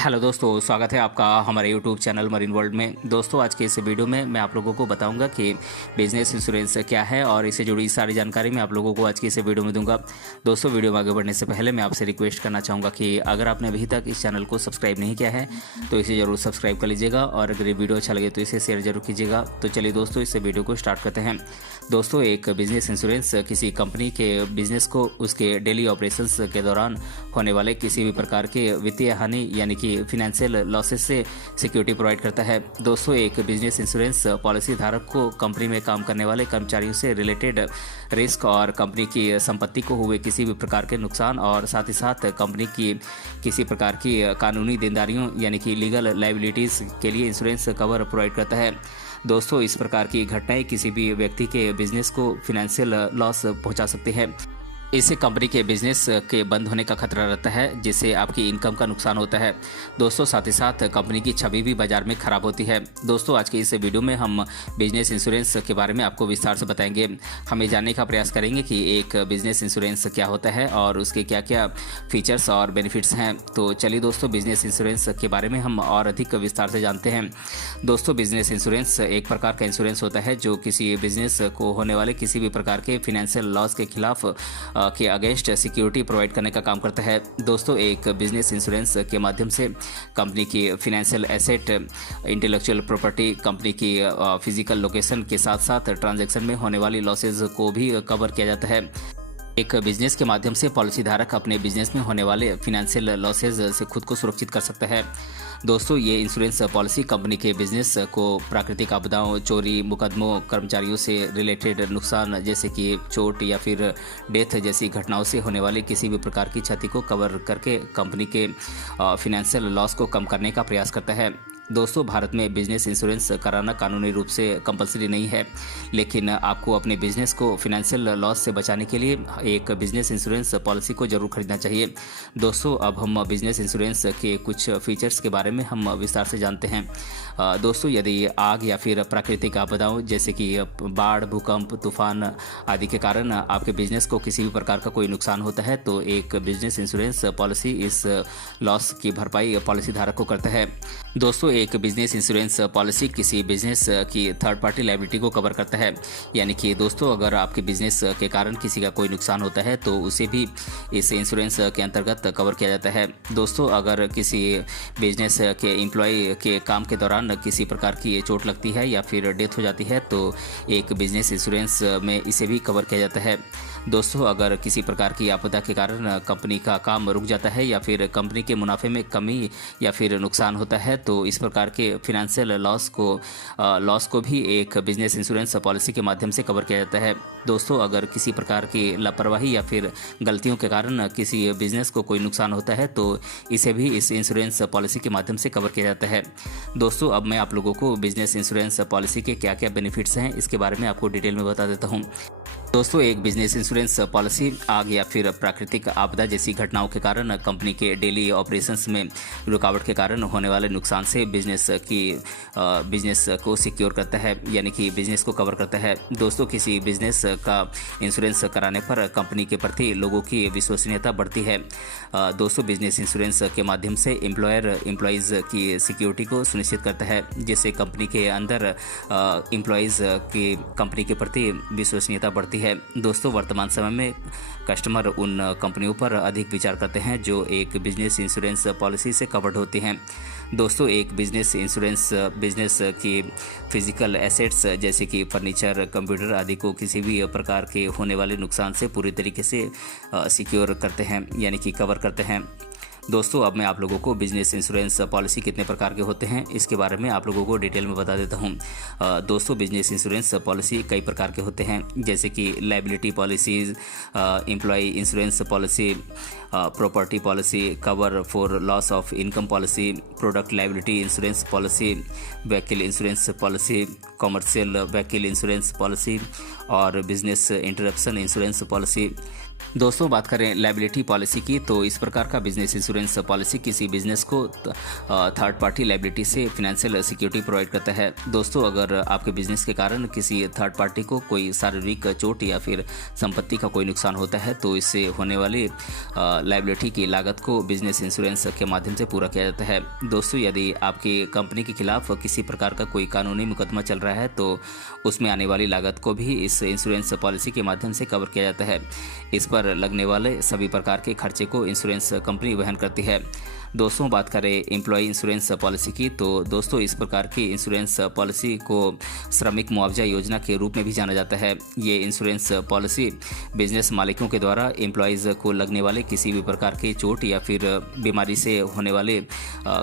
Hello दोस्तों, स्वागत है आपका हमारे यूट्यूब चैनल मरीन वर्ल्ड में। दोस्तों, आज के इस वीडियो में मैं आप लोगों को बताऊंगा कि बिजनेस इंश्योरेंस क्या है और इससे जुड़ी सारी जानकारी मैं आप लोगों को आज की इस वीडियो में दूंगा। दोस्तों, वीडियो में आगे बढ़ने से पहले मैं आपसे रिक्वेस्ट करना चाहूँगा कि अगर आपने अभी तक इस चैनल को सब्सक्राइब नहीं किया है तो इसे ज़रूर सब्सक्राइब कर लीजिएगा और अगर ये वीडियो अच्छा लगे तो इसे शेयर जरूर कीजिएगा। तो चलिए दोस्तों, इस वीडियो को स्टार्ट करते हैं। दोस्तों, एक बिजनेस इंश्योरेंस किसी कंपनी के बिजनेस को उसके डेली ऑपरेशंस के दौरान होने वाले किसी भी प्रकार के वित्तीय हानि यानी कि फिनेंशियल लॉसेस से सिक्योरिटी प्रोवाइड करता है। दोस्तों, एक बिजनेस इंश्योरेंस पॉलिसी धारक को कंपनी में काम करने वाले कर्मचारियों से रिलेटेड रिस्क और कंपनी की संपत्ति को हुए किसी भी प्रकार के नुकसान और साथ ही साथ कंपनी की किसी प्रकार की कानूनी देनदारियों यानी कि लीगल लाइबिलिटीज़ के लिए इंश्योरेंस कवर प्रोवाइड करता है। दोस्तों, इस प्रकार की घटनाएं किसी भी व्यक्ति के बिजनेस को फिनेंशियल लॉस पहुंचा सकती है। इससे कंपनी के बिजनेस के बंद होने का खतरा रहता है, जिससे आपकी इनकम का नुकसान होता है। दोस्तों, साथ ही साथ कंपनी की छवि भी बाजार में खराब होती है। दोस्तों, आज के इस वीडियो में हम बिजनेस इंश्योरेंस के बारे में आपको विस्तार से बताएंगे। हमें जानने का प्रयास करेंगे कि एक बिजनेस इंश्योरेंस क्या होता है और उसके क्या क्या फीचर्स और बेनिफिट्स हैं। तो चलिए दोस्तों, बिजनेस इंश्योरेंस के बारे में हम और अधिक विस्तार से जानते हैं। दोस्तों, बिजनेस इंश्योरेंस एक प्रकार का इंश्योरेंस होता है जो किसी बिजनेस को होने वाले किसी भी प्रकार के फिनेंशियल लॉस के खिलाफ के अगेंस्ट सिक्योरिटी प्रोवाइड करने का काम करता है। दोस्तों, एक बिजनेस इंश्योरेंस के माध्यम से कंपनी की financial asset, intellectual property, company की फिजिकल लोकेशन के साथ साथ ट्रांजैक्शन में होने वाली लॉसेज को भी कवर किया जाता है। एक बिजनेस के माध्यम से पॉलिसी धारक अपने बिजनेस में होने वाले फिनेंशियल लॉसेज से खुद को सुरक्षित कर सकता है। दोस्तों, ये इंश्योरेंस पॉलिसी कंपनी के बिजनेस को प्राकृतिक आपदाओं, चोरी, मुकदमों, कर्मचारियों से रिलेटेड नुकसान जैसे कि चोट या फिर डेथ जैसी घटनाओं से होने वाली किसी भी प्रकार की क्षति को कवर करके कंपनी के फिनेंशियल लॉस को कम करने का प्रयास करता है। दोस्तों, भारत में बिजनेस इंश्योरेंस कराना कानूनी रूप से कंपलसरी नहीं है, लेकिन आपको अपने बिजनेस को फिनेंशियल लॉस से बचाने के लिए एक बिजनेस इंश्योरेंस पॉलिसी को जरूर खरीदना चाहिए। दोस्तों, अब हम बिजनेस इंश्योरेंस के कुछ फीचर्स के बारे में हम विस्तार से जानते हैं। दोस्तों, यदि आग या फिर प्राकृतिक आपदाओं जैसे कि बाढ़, भूकंप, तूफान आदि के कारण आपके बिजनेस को किसी भी प्रकार का कोई नुकसान होता है तो एक बिजनेस इंश्योरेंस पॉलिसी इस लॉस की भरपाई पॉलिसी धारक को करता है। दोस्तों, एक बिजनेस इंश्योरेंस पॉलिसी किसी बिजनेस की थर्ड पार्टी लायबिलिटी को कवर करता है, यानी कि दोस्तों, अगर आपके बिजनेस के कारण किसी का कोई नुकसान होता है तो उसे भी इस इंश्योरेंस के अंतर्गत कवर किया जाता है। दोस्तों, अगर किसी बिजनेस के एम्प्लॉय के काम के दौरान किसी प्रकार की चोट लगती है या फिर डेथ हो जाती है तो एक बिजनेस इंश्योरेंस में इसे भी कवर किया जाता है। दोस्तों, अगर किसी प्रकार की आपदा के कारण कंपनी का काम रुक जाता है या फिर कंपनी के मुनाफे में कमी या फिर नुकसान होता है तो इस प्रकार के फिनेंशियल लॉस को भी एक बिजनेस इंश्योरेंस पॉलिसी के माध्यम से कवर किया जाता है। दोस्तों, अगर किसी प्रकार की लापरवाही या फिर गलतियों के कारण किसी बिजनेस को कोई नुकसान होता है तो इसे भी इस इंश्योरेंस पॉलिसी के माध्यम से कवर किया जाता है। दोस्तों, अब मैं आप लोगों को बिजनेस इंश्योरेंस पॉलिसी के क्या क्या बेनिफिट्स हैं इसके बारे में आपको डिटेल में बता देता हूँ। दोस्तों, एक बिजनेस इंश्योरेंस पॉलिसी आग या फिर प्राकृतिक आपदा जैसी घटनाओं के कारण कंपनी के डेली ऑपरेशंस में रुकावट के कारण होने वाले नुकसान से बिजनेस को सिक्योर करता है, यानी कि बिजनेस को कवर करता है। दोस्तों, किसी बिजनेस का इंश्योरेंस कराने पर कंपनी के प्रति लोगों की विश्वसनीयता बढ़ती है। दोस्तों, बिजनेस इंश्योरेंस के माध्यम से एम्प्लॉयर एम्प्लॉयज़ की सिक्योरिटी को सुनिश्चित करता है, जिससे कंपनी के अंदर एम्प्लॉयज़ की कंपनी के प्रति विश्वसनीयता बढ़ती है। दोस्तों, वर्तमान समय में कस्टमर उन कंपनियों पर अधिक विचार करते हैं जो एक बिजनेस इंश्योरेंस पॉलिसी से कवर्ड होती हैं। दोस्तों, एक बिजनेस इंश्योरेंस बिजनेस की फिजिकल एसेट्स जैसे कि फर्नीचर, कंप्यूटर आदि को किसी भी प्रकार के होने वाले नुकसान से पूरी तरीके से सिक्योर करते हैं, यानी कि कवर करते हैं। दोस्तों, अब मैं आप लोगों को बिजनेस इंश्योरेंस पॉलिसी कितने प्रकार के होते हैं इसके बारे में आप लोगों को डिटेल में बता देता हूं। दोस्तों, बिजनेस इंश्योरेंस पॉलिसी कई प्रकार के होते हैं, जैसे कि liability policies, employ insurance policy, property policy, cover for loss of income policy, product liability insurance policy, vehicle insurance policy, commercial vehicle insurance policy और बिजनेस इंटरप्शन इंश्योरेंस पॉलिसी। दोस्तों बात करें लायबिलिटी पॉलिसी की, तो इस प्रकार का बिजनेस इंश्योरेंस पॉलिसी किसी बिजनेस को थर्ड पार्टी लायबिलिटी से फाइनेंशियल सिक्योरिटी प्रोवाइड करता है। दोस्तों अगर आपके बिजनेस के कारण किसी थर्ड पार्टी को कोई शारीरिक चोट या फिर संपत्ति का कोई नुकसान होता है तो इससे होने वाली लायबिलिटी की लागत को बिजनेस इंश्योरेंस के माध्यम से पूरा किया जाता है। दोस्तों यदि आपकी कंपनी के खिलाफ किसी प्रकार का कोई कानूनी मुकदमा चल रहा है तो उसमें आने वाली लागत को भी इस इंश्योरेंस पॉलिसी के माध्यम से कवर किया जाता है। इस पर लगने वाले सभी प्रकार के खर्चे को इंश्योरेंस कंपनी वहन करती है। दोस्तों बात करें एम्प्लॉय इंश्योरेंस पॉलिसी की, तो दोस्तों इस प्रकार की इंश्योरेंस पॉलिसी को श्रमिक मुआवजा योजना के रूप में भी जाना जाता है। ये इंश्योरेंस पॉलिसी बिजनेस मालिकों के द्वारा एम्प्लॉयज़ को लगने वाले किसी भी प्रकार की चोट या फिर बीमारी से होने वाले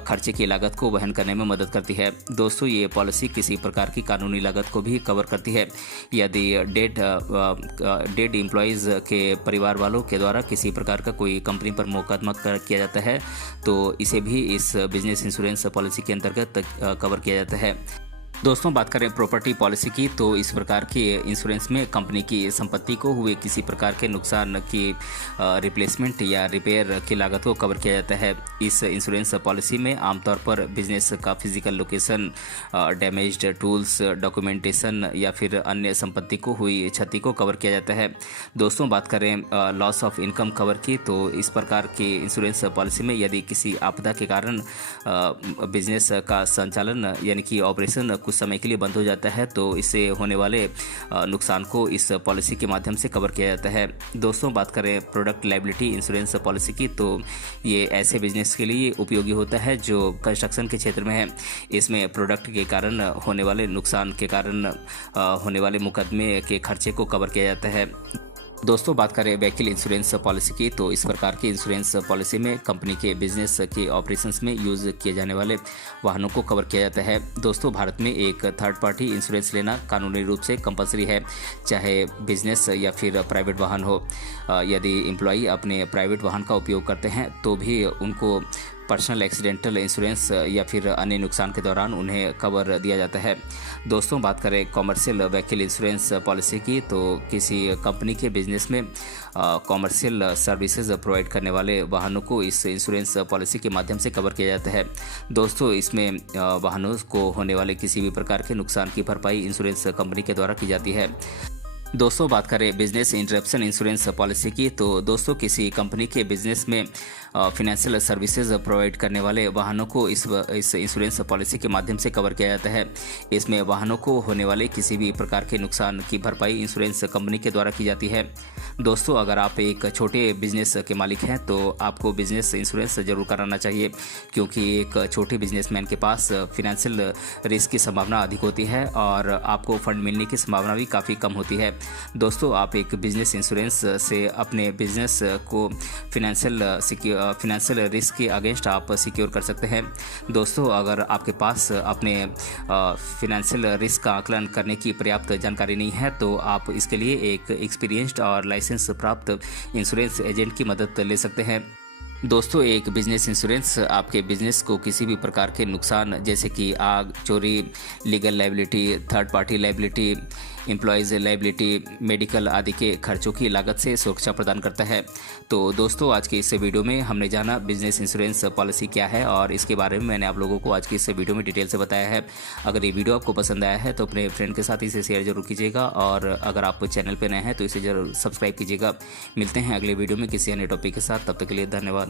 खर्चे की लागत को वहन करने में मदद करती है। दोस्तों ये पॉलिसी किसी प्रकार की कानूनी लागत को भी कवर करती है। यदि डेड एम्प्लॉयज़ के परिवार वालों के द्वारा किसी प्रकार का कोई कंपनी पर मुकदमा किया जाता है तो इसे भी इस बिजनेस इंश्योरेंस पॉलिसी के अंतर्गत कवर किया जाता है। दोस्तों बात करें प्रॉपर्टी पॉलिसी की, तो इस प्रकार की इंश्योरेंस में कंपनी की संपत्ति को हुए किसी प्रकार के नुकसान की रिप्लेसमेंट या रिपेयर की लागत को कवर किया जाता है। इस इंश्योरेंस पॉलिसी में आमतौर पर बिजनेस का physical location, damaged tools, documentation या फिर अन्य संपत्ति को हुई क्षति को कवर किया जाता है। दोस्तों बात करें लॉस ऑफ इनकम कवर की, तो इस प्रकार की इंश्योरेंस पॉलिसी में यदि किसी आपदा के कारण बिजनेस का संचालन यानी कि ऑपरेशन कुछ समय के लिए बंद हो जाता है तो इससे होने वाले नुकसान को इस पॉलिसी के माध्यम से कवर किया जाता है। दोस्तों बात करें प्रोडक्ट लायबिलिटी इंश्योरेंस पॉलिसी की, तो ये ऐसे बिजनेस के लिए उपयोगी होता है जो कंस्ट्रक्शन के क्षेत्र में है। इसमें प्रोडक्ट के कारण होने वाले नुकसान के कारण होने वाले मुकदमे के खर्चे को कवर किया जाता है। दोस्तों बात करें व्हीकल इंश्योरेंस पॉलिसी की, तो इस प्रकार की इंश्योरेंस पॉलिसी में कंपनी के बिजनेस के ऑपरेशंस में यूज़ किए जाने वाले वाहनों को कवर किया जाता है। दोस्तों भारत में एक थर्ड पार्टी इंश्योरेंस लेना कानूनी रूप से कंपलसरी है, चाहे बिजनेस या फिर प्राइवेट वाहन हो। यदि एम्प्लॉई अपने प्राइवेट वाहन का उपयोग करते हैं तो भी उनको पर्सनल एक्सीडेंटल इंश्योरेंस या फिर अन्य नुकसान के दौरान उन्हें कवर दिया जाता है। दोस्तों बात करें कॉमर्शियल व्हीकल इंश्योरेंस पॉलिसी की, तो किसी कंपनी के बिजनेस में कॉमर्शियल सर्विसेज प्रोवाइड करने वाले वाहनों को इस इंश्योरेंस पॉलिसी के माध्यम से कवर किया जाता है। दोस्तों इसमें वाहनों को होने वाले किसी भी प्रकार के नुकसान की भरपाई इंश्योरेंस कंपनी के द्वारा की जाती है। दोस्तों बात करें बिजनेस इंटरप्शन इंश्योरेंस पॉलिसी की, तो दोस्तों किसी कंपनी के बिजनेस में फिनेंशियल सर्विसेज प्रोवाइड करने वाले वाहनों को इस इंश्योरेंस पॉलिसी के माध्यम से कवर किया जाता है। इसमें वाहनों को होने वाले किसी भी प्रकार के नुकसान की भरपाई इंश्योरेंस कंपनी के द्वारा की जाती है। दोस्तों अगर आप एक छोटे बिजनेस के मालिक हैं तो आपको बिजनेस इंश्योरेंस जरूर कराना चाहिए, क्योंकि एक छोटे बिजनेसमैन के पास फिनेंशियल रिस्क की संभावना अधिक होती है और आपको फंड मिलने की संभावना भी काफ़ी कम होती है। दोस्तों आप एक बिजनेस इंश्योरेंस से अपने बिजनेस को फिनेंशियल रिस्क के अगेंस्ट आप सिक्योर कर सकते हैं। दोस्तों अगर आपके पास अपने फिनेंशियल रिस्क का आकलन करने की पर्याप्त जानकारी नहीं है तो आप इसके लिए एक एक्सपीरियंस्ड और लाइसेंस प्राप्त इंश्योरेंस एजेंट की मदद ले सकते हैं। दोस्तों एक बिजनेस इंश्योरेंस आपके बिजनेस को किसी भी प्रकार के नुकसान जैसे कि आग, चोरी, legal liability, third party liability, employees liability, medical आदि के खर्चों की लागत से सुरक्षा प्रदान करता है। तो दोस्तों आज के इस वीडियो में हमने जाना बिजनेस इंश्योरेंस पॉलिसी क्या है और इसके बारे में मैंने आप लोगों को आज के इस वीडियो में डिटेल से बताया है। अगर ये वीडियो आपको पसंद आया है तो अपने फ्रेंड के साथ इसे शेयर जरूर कीजिएगा और अगर आप चैनल पर नए हैं तो इसे जरूर सब्सक्राइब कीजिएगा। मिलते हैं अगले वीडियो में किसी अन्य टॉपिक के साथ, तब तक के लिए धन्यवाद।